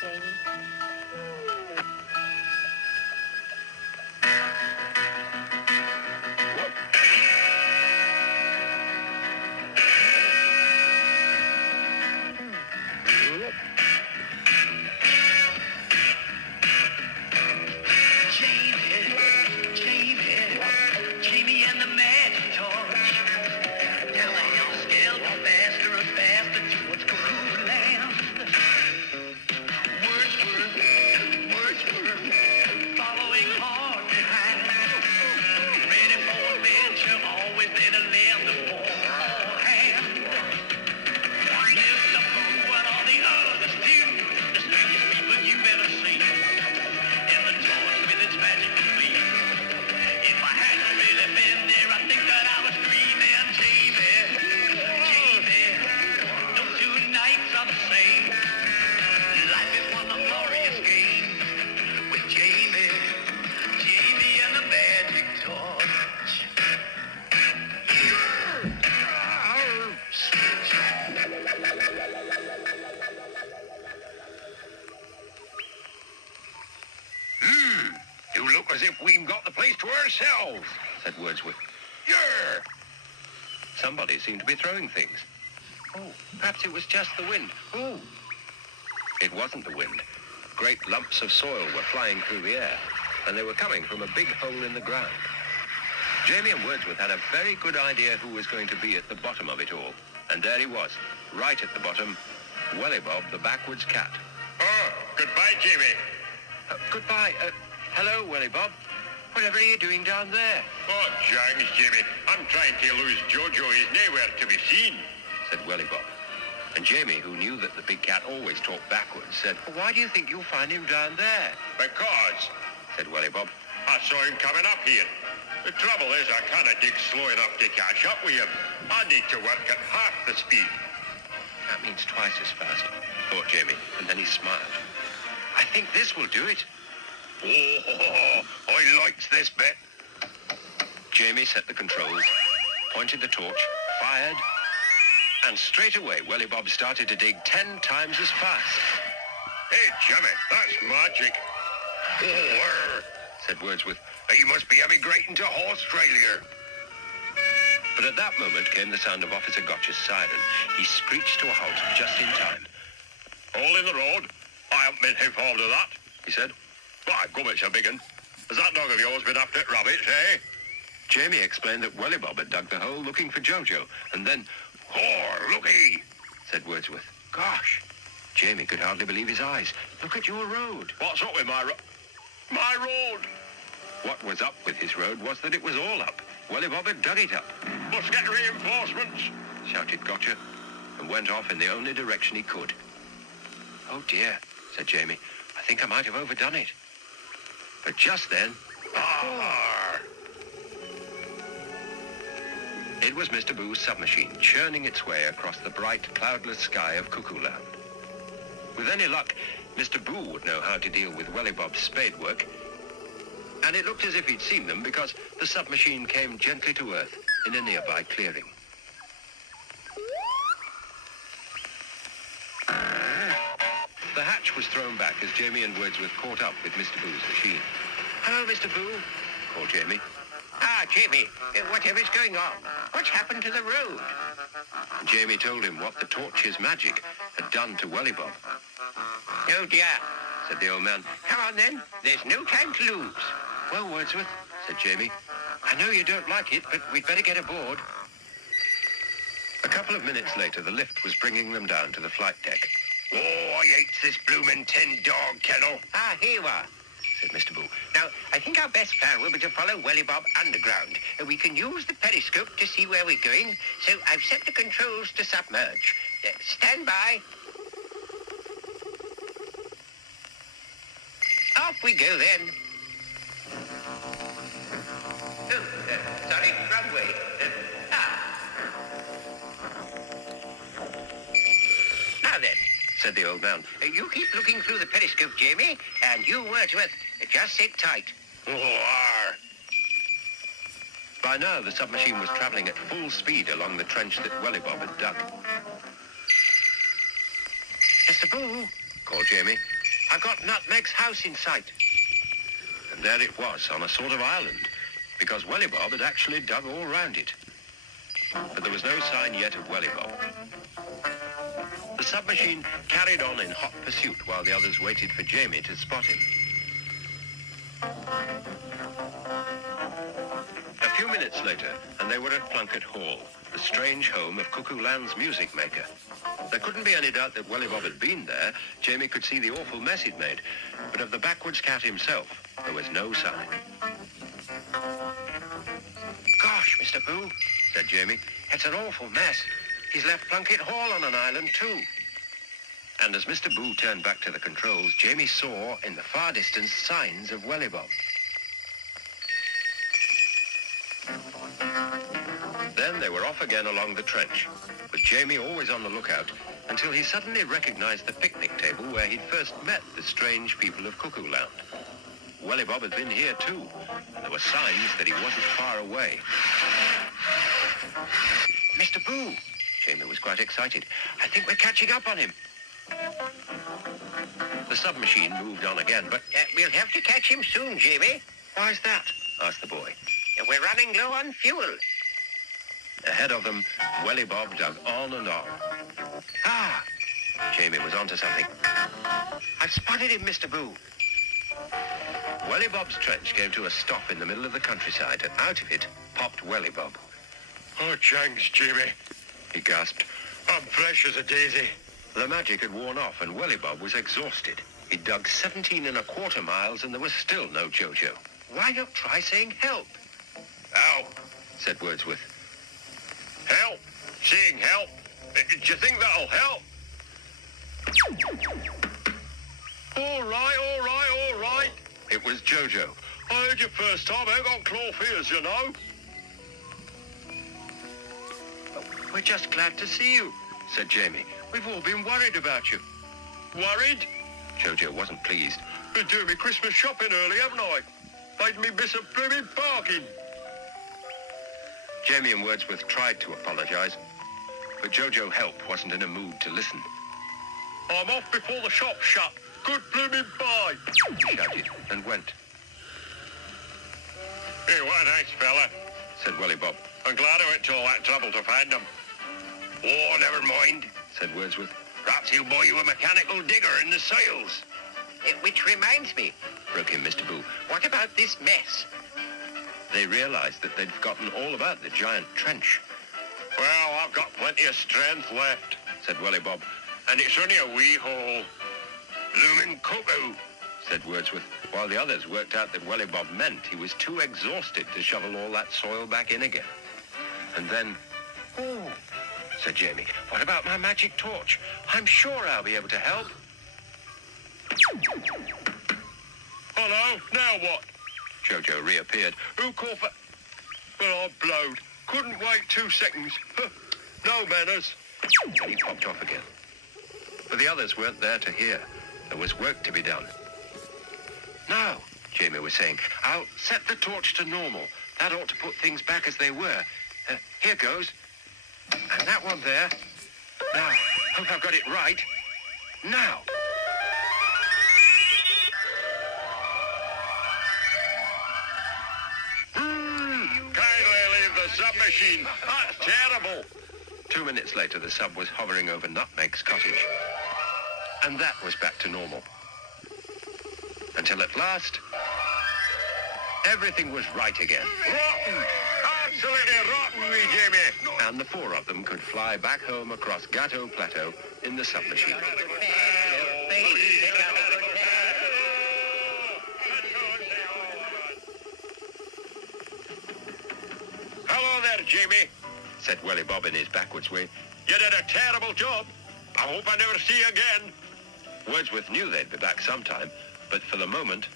Jamie. Jamie and the magic torch. Down the hill, scaled faster and faster towards Cuckoo Land. Wordsworth, following hard behind. Ready for adventure, always there to lend a hand. Mr. Boo and all the others too, the strangest people you've ever seen. And the torch with its magical beam. If I hadn't really been there, I think that I was dreaming. Jamie, no two nights are the same. Life is one glorious game with Jamie and the magic torch. You look as if we've got the place to ourselves, said Wordsworth. Yeah! Somebody seemed to be throwing things. Oh, perhaps it was just the wind. Oh! It wasn't the wind. Great lumps of soil were flying through the air, and they were coming from a big hole in the ground. Jamie and Wordsworth had a very good idea who was going to be at the bottom of it all. And there he was, right at the bottom, Wellybob the backwards cat. Oh, goodbye, Jamie. Goodbye. Hello, Wellybob. Whatever are you doing down there? Oh, jangs, Jamie. I'm trying to lose Jojo. He's nowhere to be seen, said Wellybob. And Jamie, who knew that the big cat always talked backwards, said, why do you think you'll find him down there? Because, said Wellybob, I saw him coming up here. The trouble is I can't dig slow enough to catch up with him. I need to work at half the speed. That means twice as fast, thought Jamie, and then he smiled. I think this will do it. Oh, I likes this bit. Jamie set the controls, pointed the torch, fired, and straight away Wellybob started to dig 10 times as fast. Hey, Jimmy, that's magic. Oh, said Wordsworth. He must be emigrating to Australia. But at that moment came the sound of Officer Gotch's siren. He screeched to a halt just in time. All in the road? I haven't been involved of that, he said. By gummits a big un. Has that dog of yours been after rabbits, eh? Jamie explained that Wellybob had dug the hole looking for Jojo, and then, oh, looky, said Wordsworth. Gosh, Jamie could hardly believe his eyes. Look at your road. What's up with my road? What was up with his road was that it was all up. Wellybob had dug it up. Must get reinforcements, shouted Gotcha, and went off in the only direction he could. Oh dear, said Jamie. I think I might have overdone it. But just then, it was Mr. Boo's submachine churning its way across the bright, cloudless sky of Cuckoo Land. With any luck, Mr. Boo would know how to deal with Wellybob's spade work, and it looked as if he'd seen them because the submachine came gently to earth in a nearby clearing. The hatch was thrown back as Jamie and Wordsworth caught up with Mr. Boo's machine. Hello, Mr. Boo, called Jamie. Ah, Jamie, whatever's going on? What's happened to the road? Jamie told him what the torch's magic had done to Wellybob. Oh, dear, said the old man. Come on, then. There's no time to lose. Well, Wordsworth, said Jamie, I know you don't like it, but we'd better get aboard. A couple of minutes later, the lift was bringing them down to the flight deck. Oh, I hate this bloomin' tin dog kennel. Ah, here you are, said Mr. Boo. Now, I think our best plan will be to follow Wellybob underground. We can use the periscope to see where we're going, so I've set the controls to submerge. Stand by. Off we go, then. Oh, sorry, wrong way. Now then, said the old man. You keep looking through the periscope, Jamie, and you, Wordsworth, just sit tight. Oh, By now, the submachine was traveling at full speed along the trench that Wellybob had dug. Mr. Boo, called Jamie. I've got Nutmeg's house in sight. And there it was, on a sort of island, because Wellybob had actually dug all round it. But there was no sign yet of Wellybob. The submachine carried on in hot pursuit while the others waited for Jamie to spot him. A few minutes later, and they were at Plunkett Hall, the strange home of Cuckoo Land's music maker. There couldn't be any doubt that Wellybob had been there. Jamie could see the awful mess he'd made. But of the backwards cat himself, there was no sign. Gosh, Mr. Boo, Said Jamie. it's an awful mess. He's left Plunkett Hall on an island too. And as Mr. Boo turned back to the controls, Jamie saw in the far distance signs of Wellybob. Then they were off again along the trench, with Jamie always on the lookout, until he suddenly recognized the picnic table where he'd first met the strange people of Cuckoo Land. Wellybob had been here too, and there were signs that he wasn't far away. Mr. Boo, Jamie was quite excited. I think we're catching up on him. The submachine moved on again, but We'll have to catch him soon, Jamie. why's that? Asked the boy. We're running low on fuel. Ahead of them, Wellybob dug on and on. Ah, Jamie was onto something. I've spotted him, Mr. Boo. Wellybob's trench came to a stop in the middle of the countryside, and out of it popped Wellybob. Oh, thanks, Jimmy. He gasped. I'm fresh as a daisy. The magic had worn off, and Wellybob was exhausted. He'd dug 17 1/4 miles, and there was still no Jojo. Why not try saying help? Help. Said Wordsworth. Help. Saying help. Do you think that'll help? All right. It was Jojo. I heard you first time. I ain't got claw fears, you know. We're just glad to see you, said Jamie. We've all been worried about you. Worried? Jojo wasn't pleased. Been doing me Christmas shopping early, haven't I? Made me miss a blooming bargain. Jamie and Wordsworth tried to apologize, but Jojo Help wasn't in a mood to listen. I'm off before the shop's shut. Good blooming bye. He shouted and went, Hey, what a nice fella. said Wellybob, I'm glad I went to all that trouble to find him. Oh, never mind, said Wordsworth. Perhaps he'll buy you a mechanical digger in the sails. Which reminds me, Broke in Mr. Boo. what about this mess? They realized that they'd forgotten all about the giant trench, Well, I've got plenty of strength left. said Wellybob. And it's only a wee hole. Bloomin' cuckoo. Said Wordsworth, while the others worked out that Wellybob meant he was too exhausted to shovel all that soil back in again. And then, oh, said Jamie, what about my magic torch? I'm sure I'll be able to help. Hello, now what? Jojo reappeared. Who called for... Well, I'm blowed. Couldn't wait 2 seconds. No manners. And he popped off again. But the others weren't there to hear. There was work to be done. Now, Jamie was saying, I'll set the torch to normal. That ought to put things back as they were. Here goes. And that one there. Now, hope I've got it right. Now. Kindly leave the submachine. That's terrible. 2 minutes later, the sub was hovering over Nutmeg's cottage. And that was back to normal. Until at last, everything was right again. Rotten. Absolutely rotten, wee Jamie. And the 4 of them could fly back home across Gato Plateau in the submachine. Hello there, Jamie. Said Wellybob in his backwards way. You did a terrible job. I hope I never see you again. Wordsworth knew they'd be back sometime, but for the moment...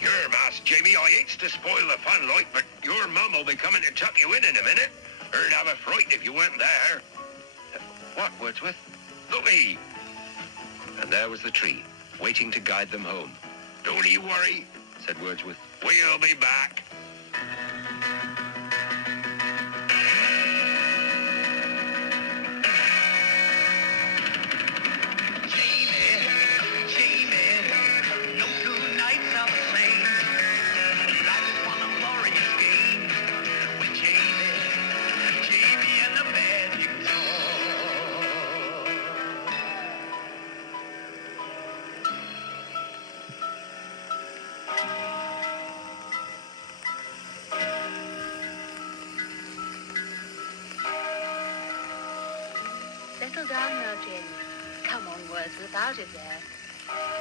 Your mass, Jamie, I hates to spoil the fun, like, but your mum will be coming to tuck you in a minute. Her'd have a fright if you went there. What, Wordsworth? Looky. And there was the tree, waiting to guide them home. Don't you worry. Said Wordsworth. We'll be back. Jamie, barge in. Come on, Wordsworth, out of there.